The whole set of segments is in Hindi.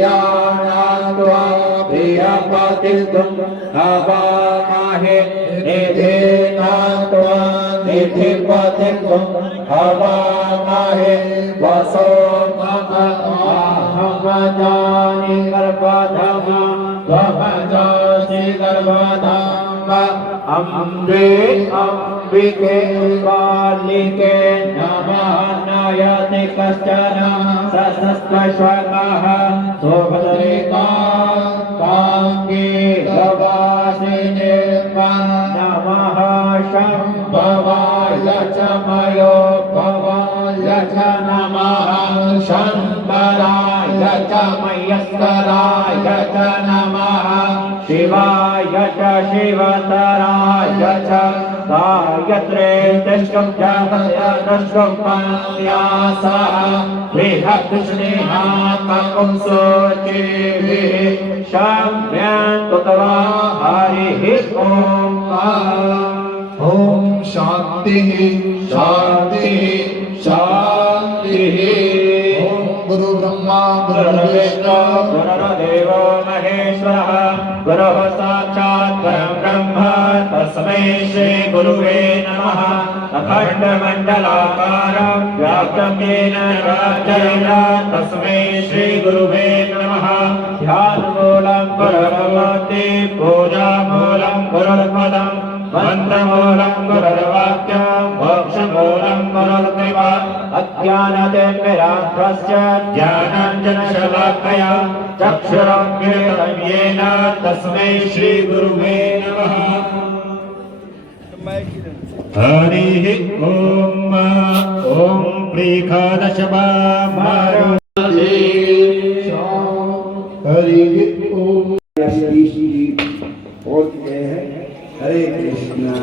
प्रियाणात्वा प्रियपतिर्गुं हवामहे निधिनात्वा निधिपतिर्गुं हवामहे वसो महमजानि गर्भधामा त्वमजासि गर्भधामा अम्बे अम्बिके कालिके नमः नयति कश्चन सशस्त्रश्वकः सुभद्रिका काङ्गे गवासिने नमः शम्भवाय च मयोद्भवाय च नमः शम्बराय च मयस्कराय च नमः शिवाय च शिवतराय च गायत्रे तिष्ठं जगदश्वं पन्यासः बृहत्स्नेहात्मकं सोचिभिः शम्यन्तु तवा हरिः ॐ शान्तिः शान्तिः शान्तिः ॐ गुरु ब्रह्मा गुरु विष्णु गुरुर्देवो महेश्वरः गुरुः साक्षात् परं ब्रह्म तस्मै श्री गुरुवे नमः अखण्डमण्डलाकारं व्याप्तं येन चराचरं तस्मै श्री गुरुवे नमः ध्यानमूलं गुरुर्भवति पूजामूलं गुरुर्पदं मन्त्रमूलं गुरुर्वाक्यं मोक्षमूलं गुरुर्कृपा अज्ञानतिमिरान्धस्य ज्ञानाञ्जनशलाकया चक्षुरुन्मीलितं येन तस्मै श्रीगुरुवे नमः हरिः ॐ ॐ प्रीखादशवामरुधे हरिः ॐ बोलते हैं हरे कृष्णा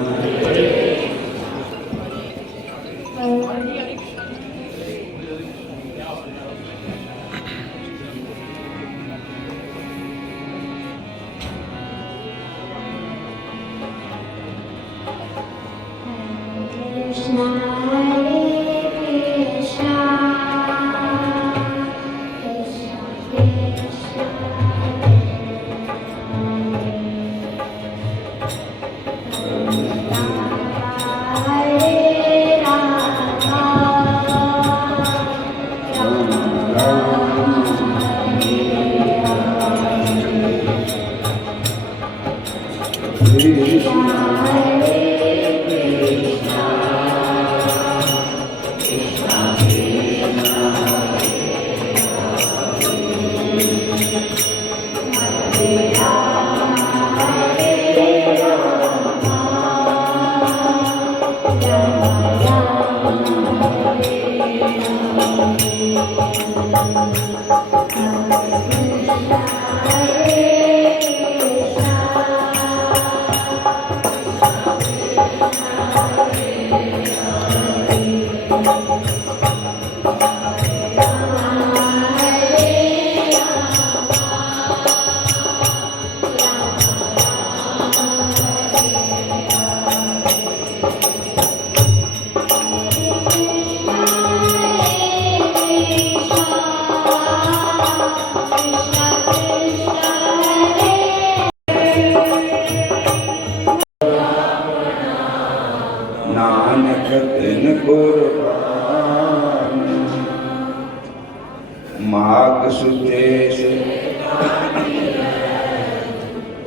माघ सुदेश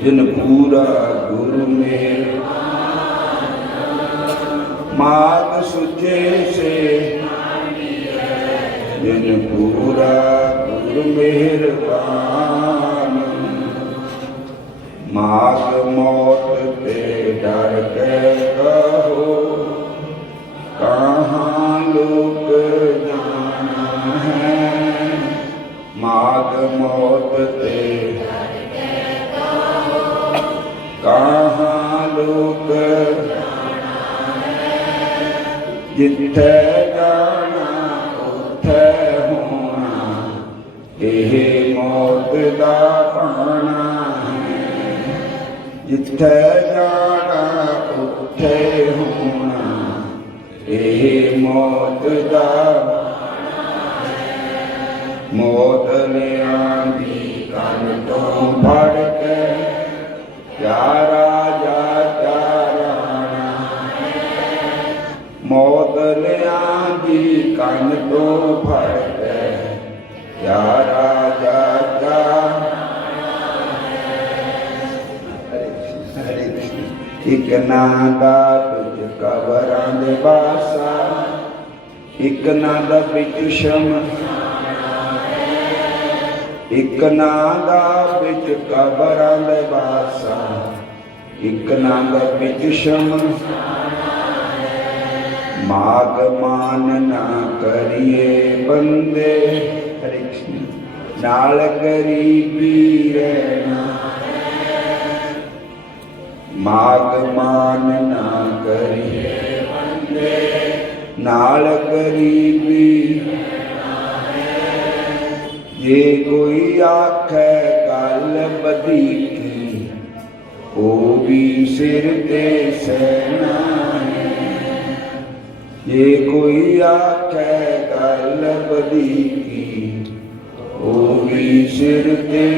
जिन पूरा गुरु में माघ सुदेश जिन पूरा गुरु मेहरबान माघ मौत पे डर के कहो कहाँ लोग जाना है माघ मौत ते कहाँ लोग जिथे जाना उथे होना यह मौत दा पाना है जिथे जाना उथे होना यह मौत दा मौत ले आंदी कन तो फड़ के क्या राजा क्या राणा है। मौत ले आंदी कन तो फड़ के क्या राजा क्या एक नादा बिच कबरां दे बासा एक नादा बिच एक नादा बिच कबरां दे बासा एक नादा बिच माग मान ना करिए बंदे हरे कृष्ण नाल गरीबी रहना माग मान ना करिए बंदे नाल गरीबी जे कोई आखे गल बधीकी ओ भी सिर ते सहना है। जे कोई आखे गल बधीकी ओ भी सिर ते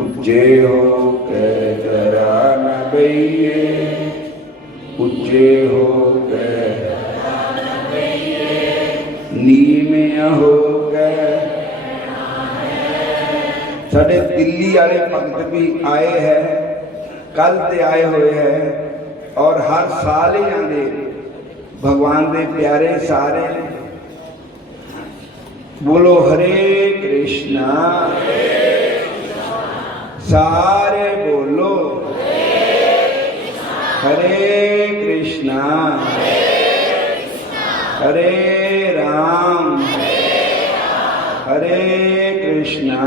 उच्चे हो के जरा न बइए उच्चे हो के नीवें हो गए। साढ़े दिल्ली वाले भगत भी आए हैं, कल ते आए हुए हैं और हर साल ही आते भगवान दे प्यारे सारे। बोलो हरे कृष्णा सारे बोलो हरे कृष्णा हरे राम हरे कृष्णा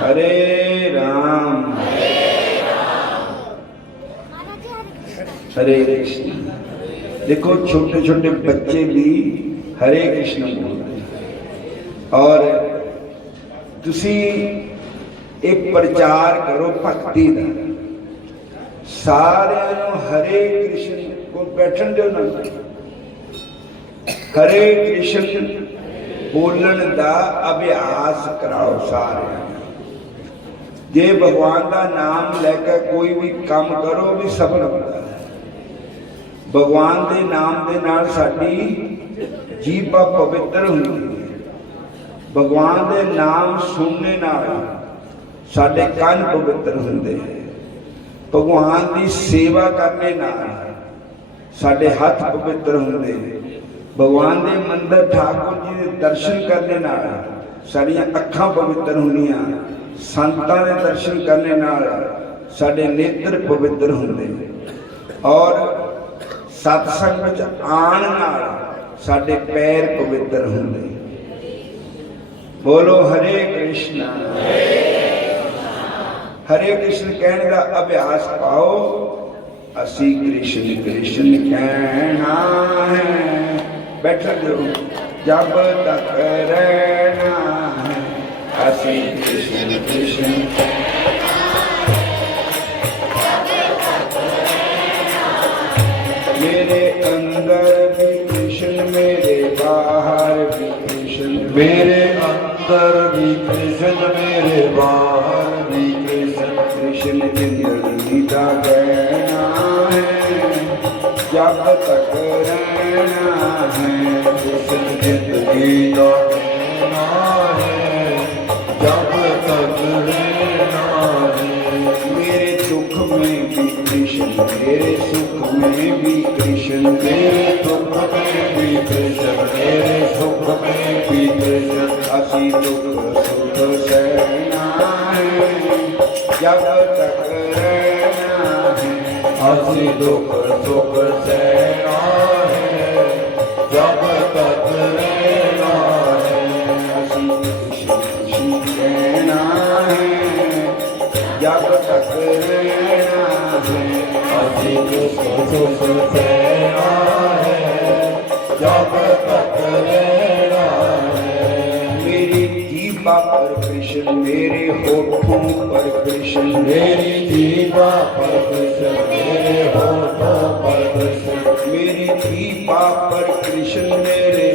हरे राम हरे कृष्णा। देखो छोटे छोटे बच्चे भी हरे कृष्ण बोल रहे और तुसी एक प्रचार करो भक्ति का सारे हरे कृष्ण को बैठन दो ना हरे कृष्ण बोलन का अभ्यास कराओ सारे। जे भगवान का नाम लेकर कोई भी काम करो भी सफल होता है। भगवान के नाम के नाल साडी जीभ पवित्र होती है। भगवान के नाम सुनने नाल साडे कान पवित्र होंदे हैं। भगवान की सेवा करने नाल साडे हाथ पवित्र होंदे हैं। भगवान के मंदिर ठाकुर जी के दर्शन करने नाल साड़ियां अखां पवित्र होंदियां। संतां दे दर्शन करने नाल साडे नेत्र पवित्र होंदे और सत्संग विच आण नाल साडे पैर पवित्र होंदे। बोलो हरे कृष्णा हरे कृष्ण कहने का अभ्यास पाओ। असी कृष्ण कृष्ण कहना है बैठ दो जब तक रहना है। असी कृष्ण कृष्ण मेरे अंदर भी कृष्ण मेरे बाहर भी कृष्ण मेरे अंदर भी कृष्ण मेरे बाहर भी कृष्ण। कृष्ण जिंदगी का कहना है जब तक रहना है। कृष्ण जिंदगी का कहना है जब तक रहना है। मेरे दुख में भी कृष्ण मेरे सुख में भी कृष्ण मेरे दुख में भी कृष्ण मेरे सुख में भी कृष्ण। असी दुख सुख सहना है जब तक रहना है। असी दुख सुख सहना है जब तक रहना है। असी खुशी कहना है जब तक रहना है। असी दुख सुख सहना है जब तक रहना है। मेरी जीवा पर कृष्ण मेरे होठों पर कृष्ण मेरी जीवा पर कृष्ण मेरे होठों पर कृष्ण मेरी जीवा पर कृष्ण मेरे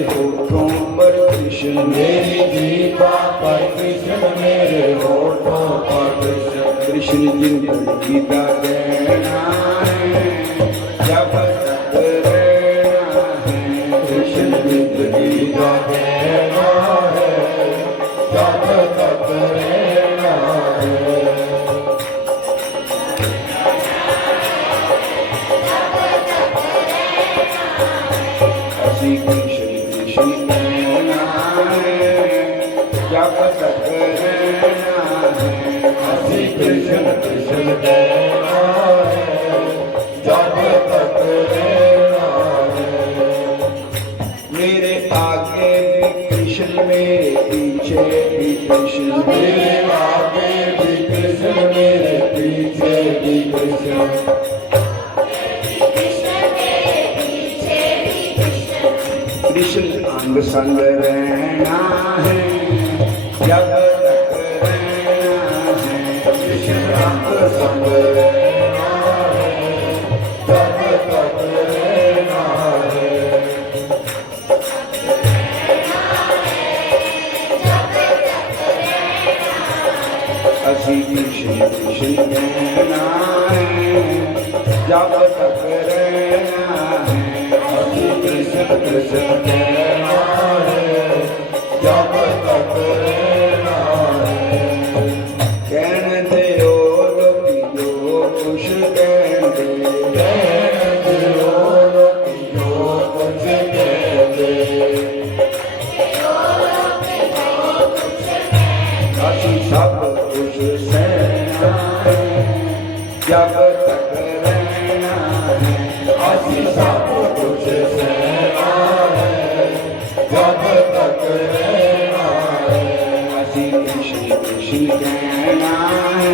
कृष्ण मेरी जीवा पर कृष्ण मेरे होठों पर कृष्ण कृष्ण जिंदगी का कहना है जब तक रहना है कृष्ण जिंदगी का कहना है जब तक रहना है हसी कृष्ण कृष्ण कहना है जब तक रहना है हसी कृष्ण कृष्ण कहना है जब तक रहना है मेरे आगे भी कृष्ण मेरे पीछे भी कृष्ण मेरे आगे भी कृष्ण मेरे पीछे भी कृष्ण कृष्ण अंग संग रहना है जब तक रहना है कृष्ण अंग संग रहना है जब तक रहना है हसी कृष्ण कृष्ण कहना है जब तक रहना है हसी कृष्ण कृष्ण कहना है जब तक रहना है कहने दे ओ लोकी जो कुछ कहते कहते हो जो कुछ कहते हसी सब कुछ सहना है जब तक रहना है हसी सब कुछ सहना है जब तक रहना है हसी कृष्ण कृष्ण कहना है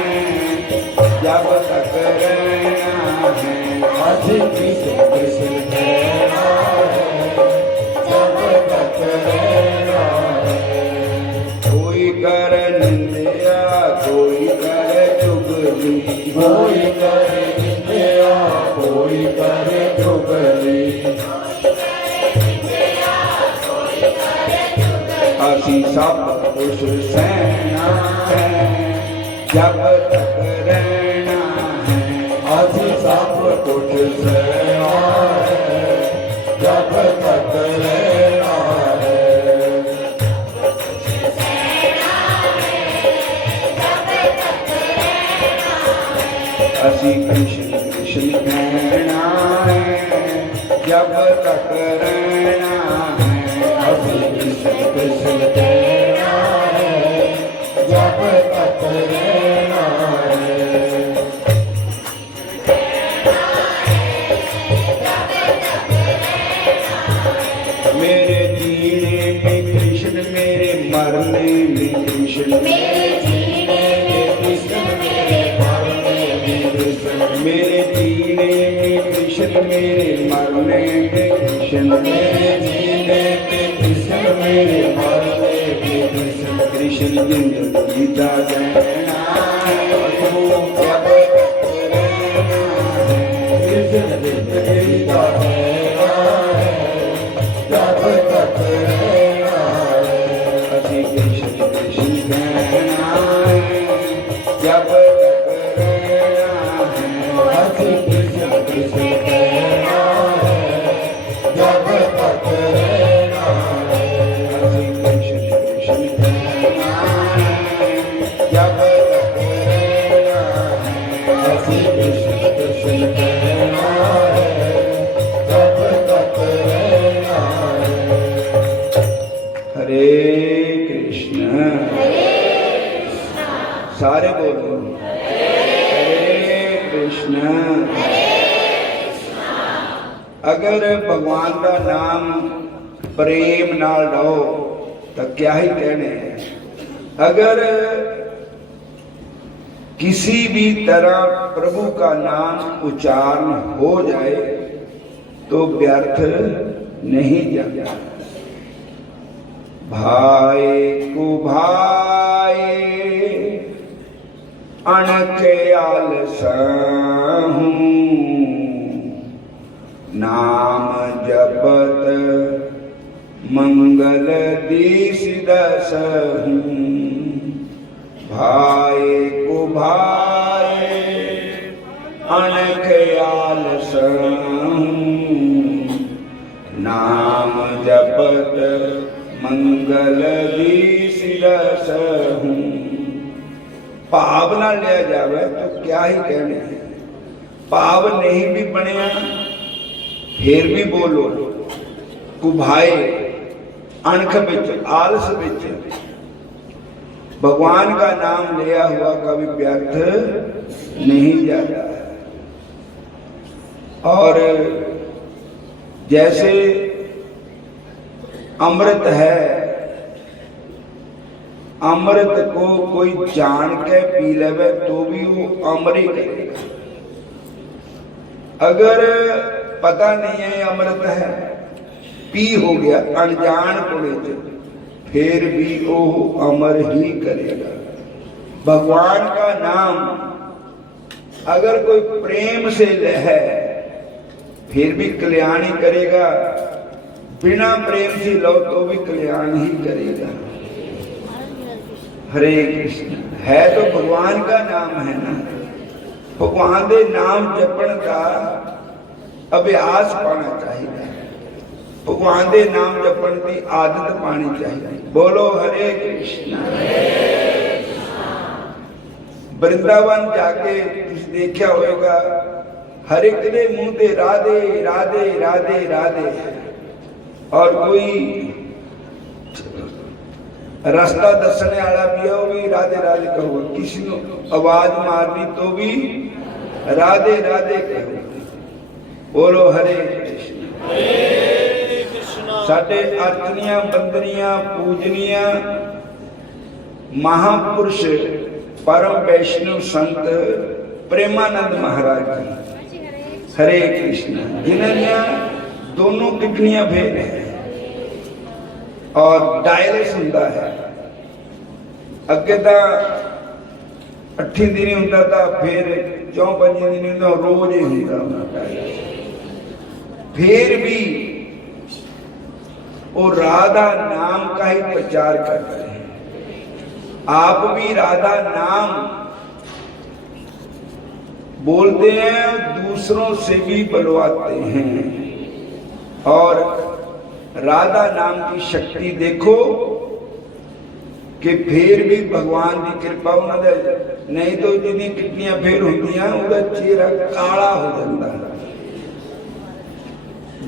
जब तक रहना है हसी कृष्ण कृष्ण कहना है जब तक रहना है कोई कर निंदिया कोई कर चुगली कोई करे निंदिया कोई करे चुगली हसी सब कुछ सहना है जब तक रहना है हसी सब कुछ सहना है जब तक रहना है हसी कृष्ण कृष्ण कहना है जब तक रहना है हसी कृष्ण कृष्ण कहना है जब तक रहना है मेरे जीने में कृष्ण मेरे मरने में कृष्ण मेरे जीने में कृष्ण मेरे मरने में कृष्ण मेरे जीने में कृष्ण मेरे मरने में कृष्ण मेरे जीने में कृष्ण मेरे मरने में कृष्ण कृष्ण जिंदगी का कहना है जब तक रहना है कृष्ण जिंदगी का कहना है जब तक रहना है हसी कृष्ण कृष्ण कहना है जब तक रहना है हसी कृष्ण कृष्ण कहना है जब तक रहना है हसी कृष्ण कृष्ण कहना है जब तक रहना है हसी कृष्ण कृष्ण कहना है जब तक रहना है हरे कृष्ण सारे बोलो हरे कृष्ण अगर भगवान का नाम प्रेम नाल लो तो क्या ही कहने हैं। अगर किसी भी तरह प्रभु का नाम उच्चारण हो जाए तो व्यर्थ नहीं जाता। भाई को भाई अणख्याल सहूं नाम जपत मंगल दीस दसहूं भाई को भाई अनख आलसहूं नाम जपत मंगल दीस दसहूं। भाव ना लिया जावे तो क्या ही कहने, भाव नहीं भी बनया फिर भी बोलो। कुभाए अणख बिच आलस बिच भगवान का नाम लिया हुआ कभी व्यर्थ नहीं जाता। और जैसे अमृत है, अमृत को कोई जान के पी लेवे तो भी वो अमर ही करेगा। अगर पता नहीं है अमृत है, पी हो गया अनजान कुड़े फिर भी वो अमर ही करेगा। भगवान का नाम अगर कोई प्रेम से ले है फिर भी कल्याण ही करेगा, बिना प्रेम से लो तो भी कल्याण ही करेगा। हरे कृष्ण है तो भगवान का नाम है ना। भगवान के नाम जपण का अभ्यास पाना चाहिए, भगवान के नाम जपण की आदत पानी चाहिए। बोलो हरे कृष्ण। वृंदावन जाके देखा होगा हर एक के मुंह पे राधे राधे राधे राधे, और कोई रास्ता दसने वाला भी है वो भी राधे राधे कहोगा, किसी को आवाज मारनी तो भी राधे राधे कहोगा। बोलो हरे कृष्ण। साडे अर्चनियां बंदनियां पूजनियां महापुरुष परम वैष्णव संत प्रेमानंद महाराज जी हरे कृष्ण, जिन्होंने दोनों किडनियां फेल है और डायलिस होता है। अगे तो 8 दिन होता था, फिर 4-5 दिन होता, रोज ही होता। फिर भी वो राधा नाम का ही प्रचार कर रहे हैं। आप भी राधा नाम बोलते हैं, दूसरों से भी बुलवाते हैं। और राधा नाम की शक्ति देखो कि फिर भी भगवान की कृपा उन्होंने, नहीं तो जिन्हें किडनियां फेल होती हैं उनका चेहरा काला हो जाता है,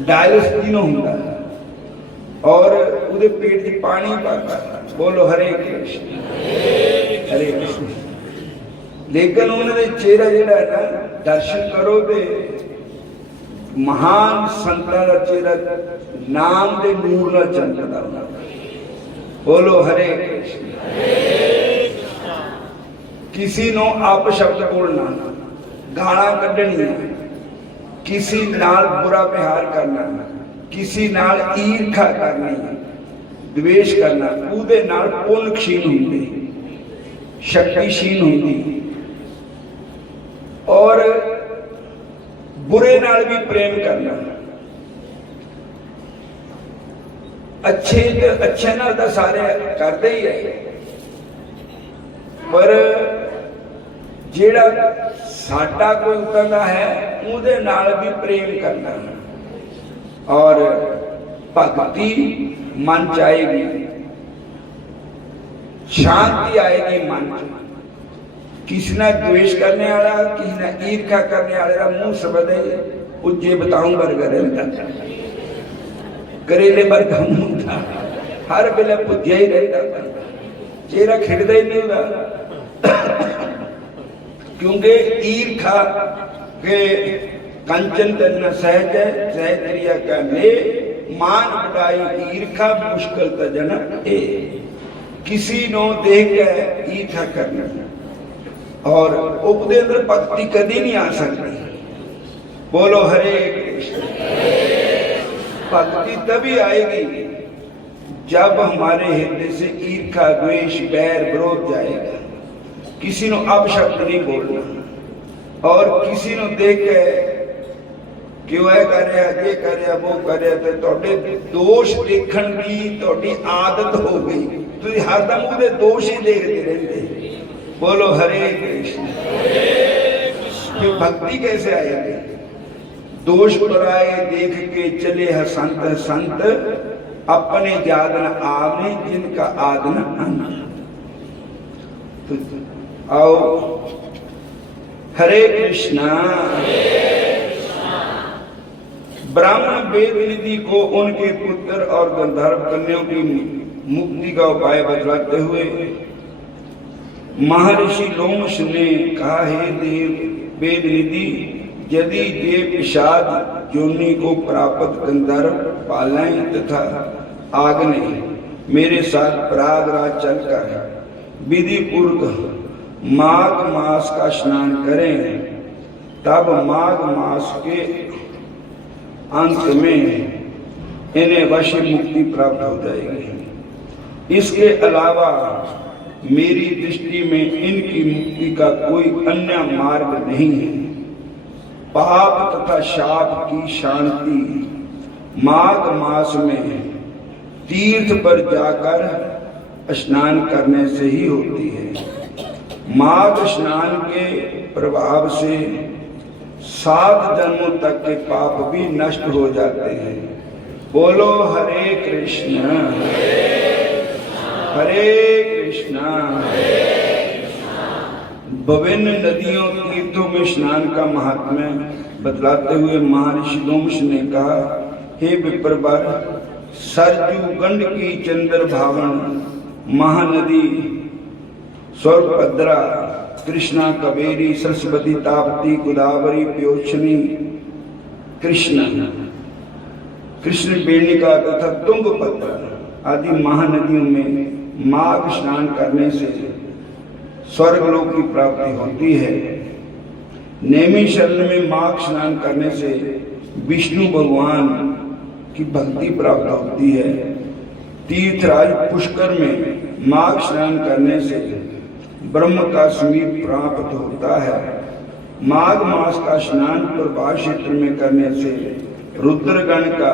डायलिस तीनों होता है और उधर पेट में पानी पाता है। बोलो हरे कृष्ण हरे कृष्ण। लेकिन उन्होंने चेहरा जड़ा है ना, दर्शन करो तो महान संतां का चेहरा नाम के नूर ना चमकदा। बोलो हरे कृष्ण। किसी नो आप शब्द बोलना, गाना कढ़निया, किसी नाल बुरा व्यवहार करना, किसी नाल ईर्खा करनी, द्वेष करना, उहदे नाल पुण्य क्षीण होंदे, शक्ति क्षीण होंदी। और बुरे नाल भी प्रेम करना, अच्छे नाल तो सारे करते ही है, पर जेड़ा साडा कोई उतरदा है उहदे नाल भी प्रेम करना। और भक्ति मन च आएगी, शांति आएगी मन च। किसी ने द्वेष करने वाला, किसी ने ईर्खा करने वाले का मुंह सबद है उज्जे बताऊं बरगर करेले बरगा मुंह था, हर वेले पुज्या ही रहता, चेहरा खिड़दा ही नहीं होगा। क्योंकि ईर्खा के कंचन तन सहज है, सहज क्रिया का ले मान बढ़ाई ईर्खा मुश्किल तजन ए। किसी नो देख के ईर्खा करना और उपदे अंदर भक्ति कभी नहीं आ सकती। बोलो हरे कृष्ण। भक्ति तभी आएगी जब हमारे हृदय से ईर्खा द्वेष बैर विरोध जाएगा। किसी नो अपशब्द नहीं बोलना और किसी नो देख के क्यों है कर रहा, ये कर रहा, वो कर रहा, तो ਤੁਹਾਡੇ ਦੋਸ਼ ਦੇਖਣ ਦੀ ਤੁਹਾਡੀ ਆਦਤ ਹੋ ਗਈ, ਤੁਸੀਂ ਹਰਦਮ ਉਹਦੇ ਦੋਸ਼ ਹੀ ਦੇਖਦੇ ਰਹਿੰਦੇ। बोलो हरे कृष्ण। कि भक्ति कैसे आएगी? दोष पराए देख के चले है संत, संत अपने जादन आवने जिनका आदन अंत। तो आओ हरे कृष्णा। ब्राह्मण वेद निधि को उनके पुत्र और गंधर्व कन्याओं की मुक्ति का उपाय बतलाते हुए महर्षि लोमश ने कहा, हे देव वेद निधि, यदि देव पिशाच योनि को प्राप्त गंधर्व पालें तथा आग्ने मेरे साथ प्रयागराज चलकर विधि पूर्वक माघ मास का स्नान करें, तब माघ मास के अंत में इन्हें वश मुक्ति प्राप्त हो जाएगी। इसके अलावा मेरी दृष्टि में इनकी मुक्ति का कोई अन्य मार्ग नहीं है। पाप तथा शाप की शांति माघ मास में तीर्थ पर जाकर स्नान करने से ही होती है। माघ स्नान के प्रभाव से 7 जन्मों तक के पाप भी नष्ट हो जाते हैं। बोलो हरे कृष्ण हरे कृष्णा। विभिन्न नदियों तीर्थों में स्नान का महात्म्य बतलाते हुए महर्षि लोमश ने कहा, हे विप्रवर, सरजू गंड की चंद्र भावन महानदी स्वर्भद्रा, कृष्णा, कावेरी, सरस्वती, ताप्ती, गोदावरी, प्योक्षणी, कृष्ण वेणिका तथा तुंगभद्रा आदि महानदियों में माघ स्नान करने से स्वर्गलोक की प्राप्ति होती है। नैमिषारण्य में माघ स्नान करने से विष्णु भगवान की भक्ति प्राप्त होती है। तीर्थराज पुष्कर में माघ स्नान करने से ब्रह्म का समीप प्राप्त होता है। माघ मास का स्नान प्रभास क्षेत्र में करने से रुद्रगण का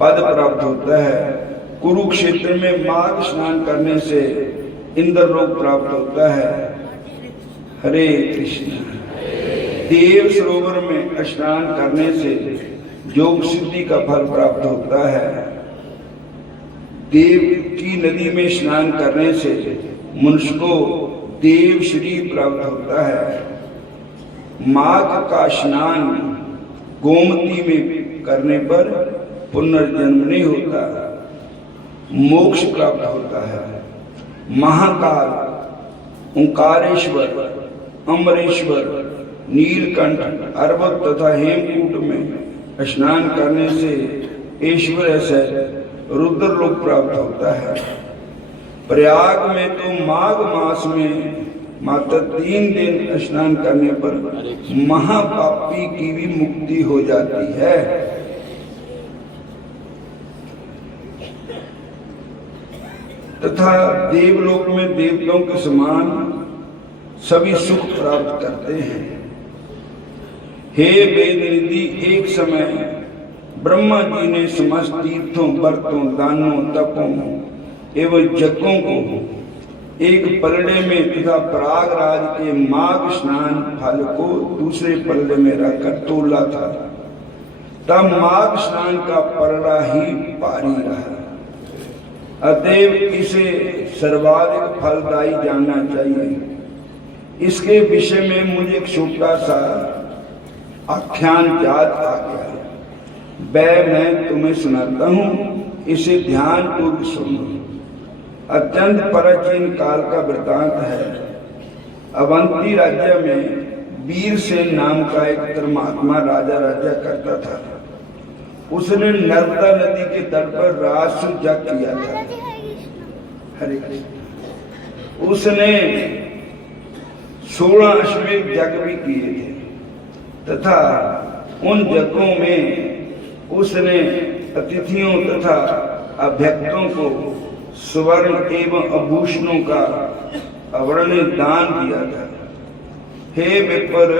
पद प्राप्त होता है। कुरुक्षेत्र में माघ स्नान करने से इंद्रलोक प्राप्त होता है। हरे कृष्ण। देव सरोवर में स्नान करने से योग सिद्धि का फल प्राप्त होता है। देव की नदी में स्नान करने से मनुष्य को देव श्री प्राप्त होता है। माघ का स्नान गोमती में करने पर पुनर्जन्म नहीं होता, मोक्ष प्राप्त होता है। महाकाल, ओंकारेश्वर, अमरेश्वर, नीलकंठ, अर्वत तथा हेमकूट में स्नान करने से ऐश्वर्य से रुद्रलोक प्राप्त होता है। प्रयाग में तो माघ मास में मात्र 3 दिन स्नान करने पर महापापी की भी मुक्ति हो जाती है। तथा देवलोक में देवताओं के समान सभी सुख प्राप्त करते हैं। हे वेदनिधि, एक समय ब्रह्मा जी ने समस्त तीर्थों, व्रतों, दानों, तपों एवं यज्ञों को एक पलड़े में तथा प्रयागराज के माघ स्नान फल को दूसरे पलड़े में रखकर तोला था। तब माघ स्नान का पलड़ा ही पारी रहा। अतएव इसे सर्वाधिक फलदायी जानना चाहिए। इसके विषय में मुझे एक छोटा सा आख्यान याद आ गया, वह मैं तुम्हें सुनाता हूँ, इसे ध्यान पूर्वक सुनो। अत्यंत प्राचीन काल का वृतांत है। अवंती राज्य में वीरसेन नाम का एक धर्मात्मा राजा करता था। उसने नर्मदा नदी के तट पर राजसु यज्ञ किया था। हरे कृष्ण। उसने 16 अश्वमेध यज्ञ भी किए थे तथा उन यज्ञों में उसने अतिथियों तथा अभ्यक्तों को स्वर्ण एवं आभूषणों का अवर्णित दान दिया था। हे विप्र,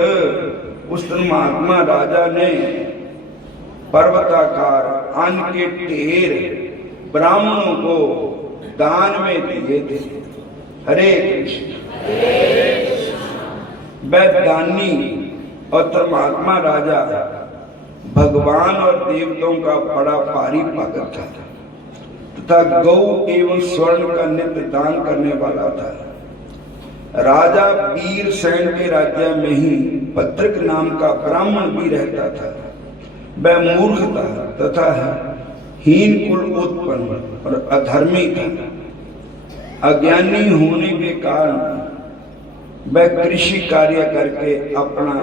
उस महात्मा राजा ने पर्वताकार अन्न के ढेर ब्राह्मणों को दान में दिए थे। हरे कृष्ण। वह दानी और महात्मा राजा भगवान और देवताओं का बड़ा भारी भगत था तथा गौ एवं स्वर्ण का नित्य दान करने वाला था। राजा वीरसेन के राज्य में ही पत्रक नाम का ब्राह्मण भी रहता था। वह मूर्ख था तथा हीन कुल उत्पन्न और अधर्मी था। अज्ञानी होने के कारण वह कृषि कार्य करके अपना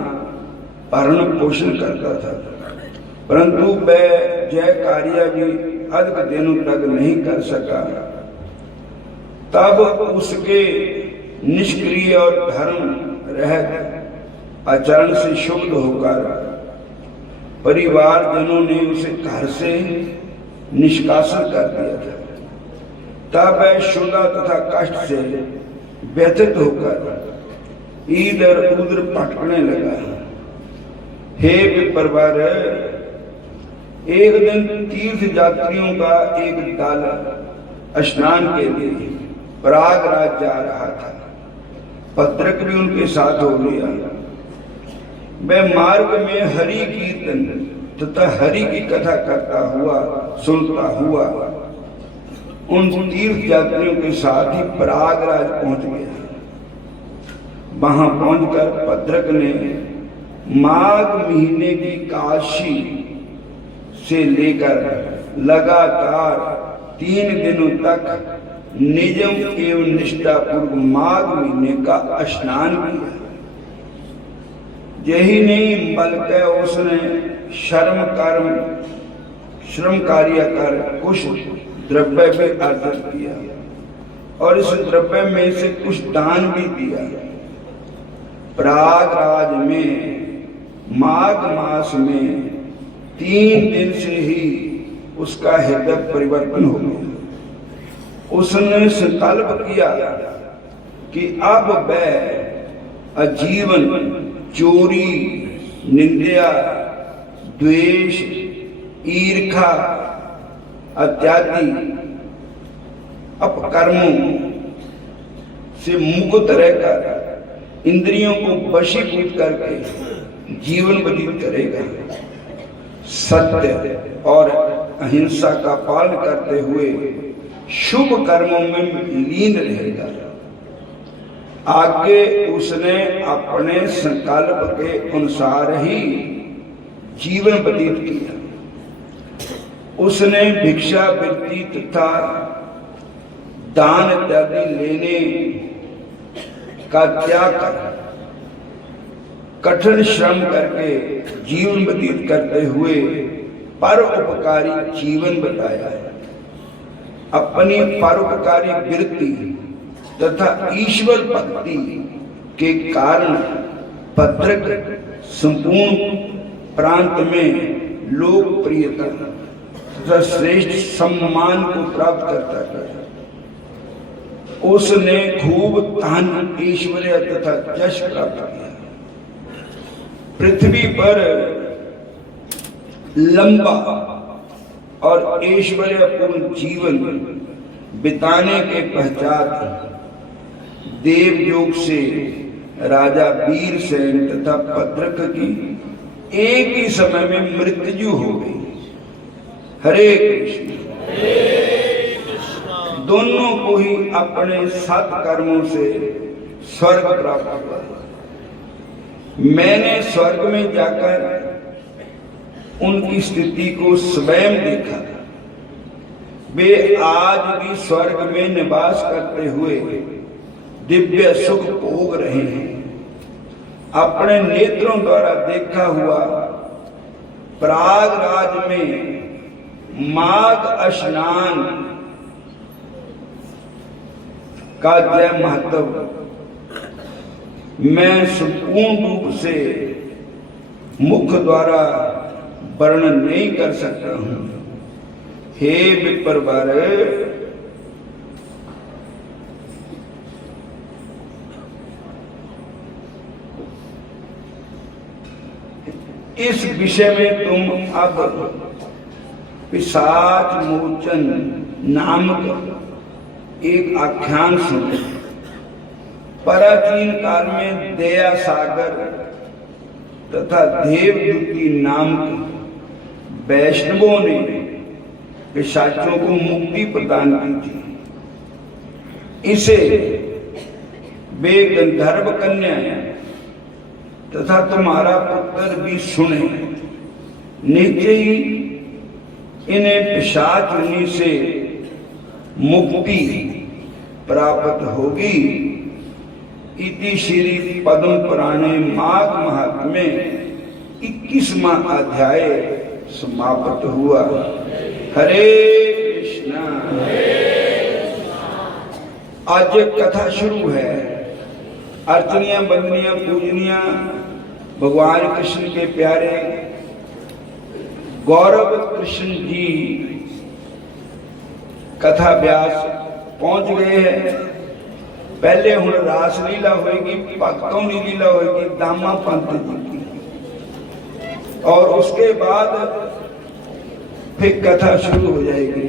भरण पोषण करता था, परंतु वह जय कार्य भी अधिक दिनों तक नहीं कर सका। तब उसके निष्क्रिय और धर्म रहित आचरण से शुद्ध होकर परिवारजनों ने उसे घर से निष्कासन कर दिया था। तब वह शुदा तथा कष्ट से व्यथित होकर इधर उधर भटकने लगा। हे विप्रवर, एक दिन तीर्थ यात्रियों का एक दल स्नान के लिए प्रयागराज जा रहा था। पत्रक भी उनके साथ हो गया। वह मार्ग में हरि कीर्तन तथा हरि की कथा करता हुआ सुनता हुआ उन तीर्थ यात्रियों के साथ ही प्रयागराज पहुंच गया। वहां पहुंचकर पत्रक ने माघ महीने की काशी से लेकर लगातार 3 दिनों तक निजम एवं निष्ठापूर्वक माघ महीने का स्नान किया। यही नहीं बल्कि उसने श्रम कार्य कर कुछ द्रव्य भी अर्जित किया और इस द्रव्य में से कुछ दान भी दिया। प्रयागराज में माघ मास में 3 दिन से ही उसका हृदय परिवर्तन हो गया। उसने संकल्प किया कि अब वह आजीवन चोरी, निंदा, द्वेष, ईर्ष्या इत्यादि अपकर्मों से मुक्त रहकर इंद्रियों को वशीभूत करके जीवन व्यतीत करेगा। सत्य और अहिंसा का पालन करते हुए शुभ कर्मों में लीन रहेगा। आगे उसने अपने संकल्प के अनुसार ही जीवन व्यतीत किया। उसने भिक्षा वृत्ति तथा दान इत्यादि लेने का त्याग कर कठिन श्रम करके जीवन व्यतीत करते हुए परोपकारी जीवन बताया है। अपनी परोपकारी वृत्ति तथा ईश्वर भक्ति के कारण पत्रक संपूर्ण प्रांत में लोकप्रियता तथा श्रेष्ठ सम्मान को प्राप्त करता है। उसने खूब धन, ऐश्वर्य तथा यश प्राप्त किया। पृथ्वी पर लंबा और ऐश्वर्यपूर्ण जीवन बिताने के पश्चात देवयोग से राजा वीरसेन तथा पत्रक की एक ही समय में मृत्यु हो गई। हरे कृष्ण। दोनों को ही अपने सत्कर्मों से स्वर्ग प्राप्त हुआ। मैंने स्वर्ग में जाकर उनकी स्थिति को स्वयं देखा। वे आज भी स्वर्ग में निवास करते हुए दिव्य सुख भोग रहे हैं। अपने नेत्रों द्वारा देखा हुआ प्रयागराज में माघ स्नान का जय महत्व मैं संपूर्ण रूप से मुख द्वारा वर्णन नहीं कर सकता हूं। हे विप्रवर, इस विषय में तुम अब पिशाच मोचन नामक एक आख्यान सुनो। प्राचीन काल में दया सागर तथा देवदूती नाम वैष्णवों ने पिशाचों को मुक्ति प्रदान की थी। इसे वे गंधर्व कन्या तथा तुम्हारा पुत्र भी सुने। निश्चय ही इन्हें पिशाच मुनि से मुक्ति प्राप्त होगी। इति श्री पद्म पुराणे माघ महात्म्य 21वां अध्याय समाप्त हुआ। हरे कृष्णा। आज कथा शुरू है। अर्चनियां बंदनियां पूजनियां भगवान कृष्ण के प्यारे गौरव कृष्ण जी कथा व्यास पहुंच गए हैं। पहले हुण रासलीला होगी, भक्तों की लीला होगी दामा पंत जी की, और उसके बाद फिर कथा शुरू हो जाएगी।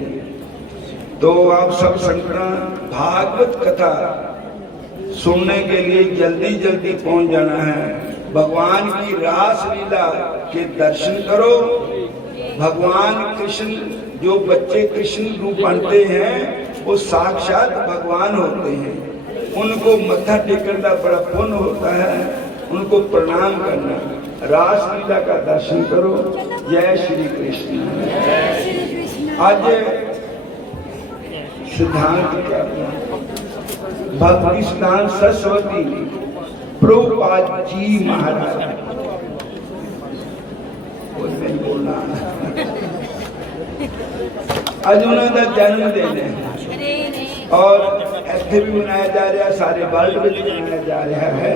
तो आप सब संगठन भागवत कथा सुनने के लिए जल्दी जल्दी पहुंच जाना है। भगवान की रासलीला के दर्शन करो। भगवान कृष्ण जो बच्चे कृष्ण रूप बनते हैं वो साक्षात भगवान होते हैं। उनको मत्था टेकना बड़ा पुण्य होता है, उनको प्रणाम करना। रासलीला का दर्शन करो। जय श्री कृष्ण। आज सिद्धांत क्या भक्ति स्नान सरस्वती प्रभुपाद जी महाराज बोलना आज उन्होंने जन्मदिन है और ऐसे भी मनाया जा रहा है, सारे वर्ल्ड में भी मनाया जा रहा है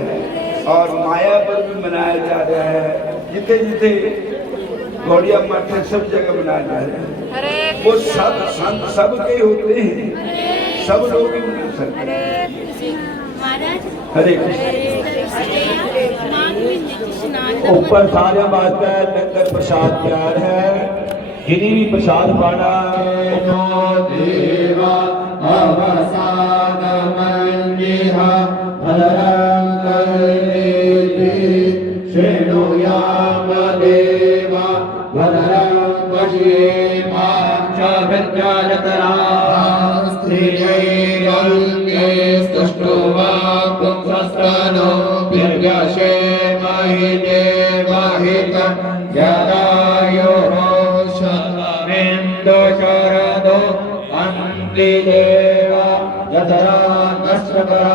और मायापुर भी मनाया जा रहा है। जिथे जिथे घोड़िया मठ है सब जगह मनाया जा रहा है। वो सब संत सबके होते हैं, सब लोग भी मना सकते हैं। हरे ऊपर सारे बात है, लंगर प्रसाद तैयार है। जिन्हें भी प्रसाद पाना देवा अवसान मंजिहा भद्रं कर्णेति शृणुयाम देवा भद्रं पश्येमां च विद्यालतरां स्त्रियैरङ्गे स्तुष्ट्वा पुंसस्तनो वीर्यक्षेमहि देवहितं जरायुः शतमेन्दु शरदो अन्तिदेवा यतरा नश्वरा